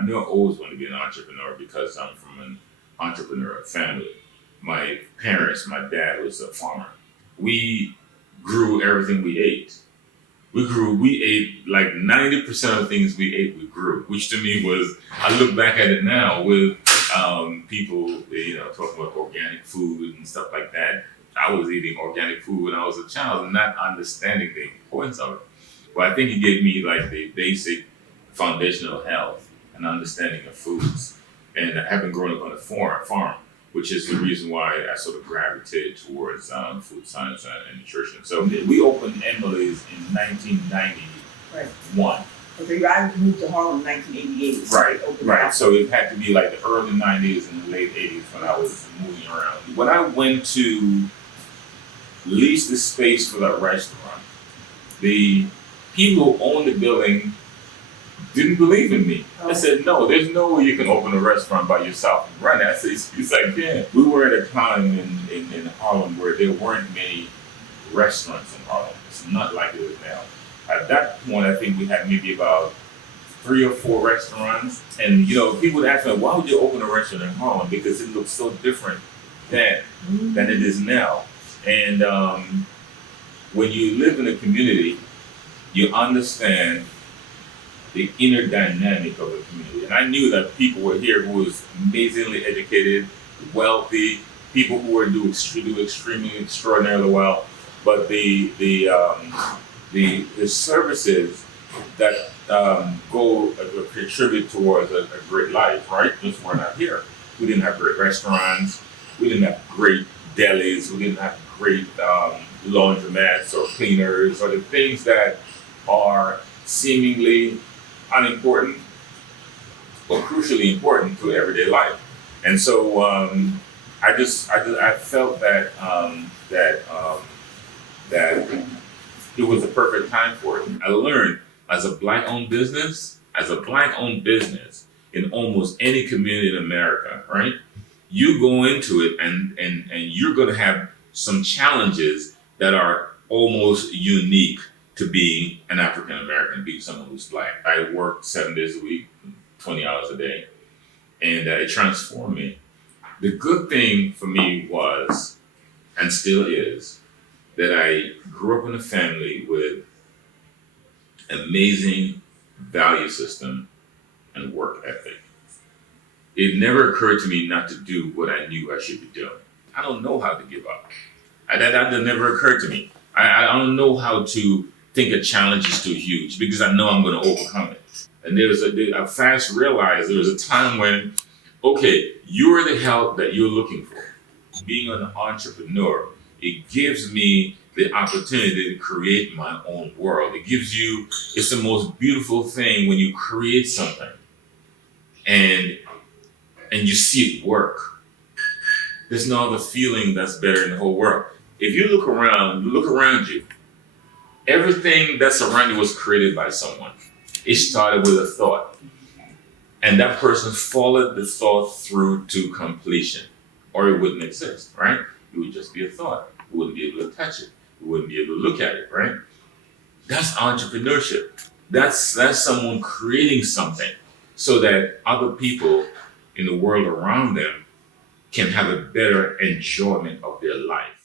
I knew I always wanted to be an entrepreneur because I'm from an entrepreneurial family. My parents, my dad was a farmer. We grew everything we ate. We ate like 90% of the things we ate, we grew, which to me was, I look back at it now with people, talking about organic food and stuff like that. I was eating organic food when I was a child and not understanding the importance of it. But I think it gave me like the basic foundational health and understanding of foods. And having grown up on a farm, which is the reason why I sort of gravitated towards food science and nutrition. So we opened Emily's in 1991. Right. Okay, I moved to Harlem in 1988. Right. So it had to be like the early 90s and the late 80s when I was moving around. When I went to lease the space for that restaurant, the people who owned the building didn't believe in me. I said, no, there's no way you can open a restaurant by yourself and run it. I said, it's like, yeah. We were at a time in Harlem where there weren't many restaurants in Harlem. It's not like it is now. At that point, I think we had maybe about 3 or 4 restaurants. And, people would ask me, why would you open a restaurant in Harlem? Because it looks so different then than it is now. And when you live in a community, you understand the inner dynamic of the community. And I knew that people were here who was amazingly educated, wealthy, people who were doing extremely extraordinarily well. But the services that contribute towards a great life, right, just were not here. We didn't have great restaurants. We didn't have great delis. We didn't have great laundromats or cleaners or the things that are seemingly unimportant but crucially important to everyday life. And so I felt that that it was the perfect time for it. I learned as a black-owned business in almost any community in America, right? You go into it and you're going to have some challenges that are almost unique to being an African American, being someone who's black. I worked 7 days a week, 20 hours a day, and it transformed me. The good thing for me was, and still is, that I grew up in a family with amazing value system and work ethic. It never occurred to me not to do what I knew I should be doing. I don't know how to give up. That never occurred to me. I don't know how to think a challenge is too huge because I know I'm going to overcome it. And I fast realized there was a time when, okay, you're the help that you're looking for. Being an entrepreneur, it gives me the opportunity to create my own world. It's the most beautiful thing when you create something and you see it work. There's no other feeling that's better in the whole world. If you look around you, everything that's around you was created by someone. It started with a thought. And that person followed the thought through to completion, or it wouldn't exist, right? It would just be a thought. You wouldn't be able to touch it. You wouldn't be able to look at it, right? That's entrepreneurship. That's someone creating something so that other people in the world around them can have a better enjoyment of their life.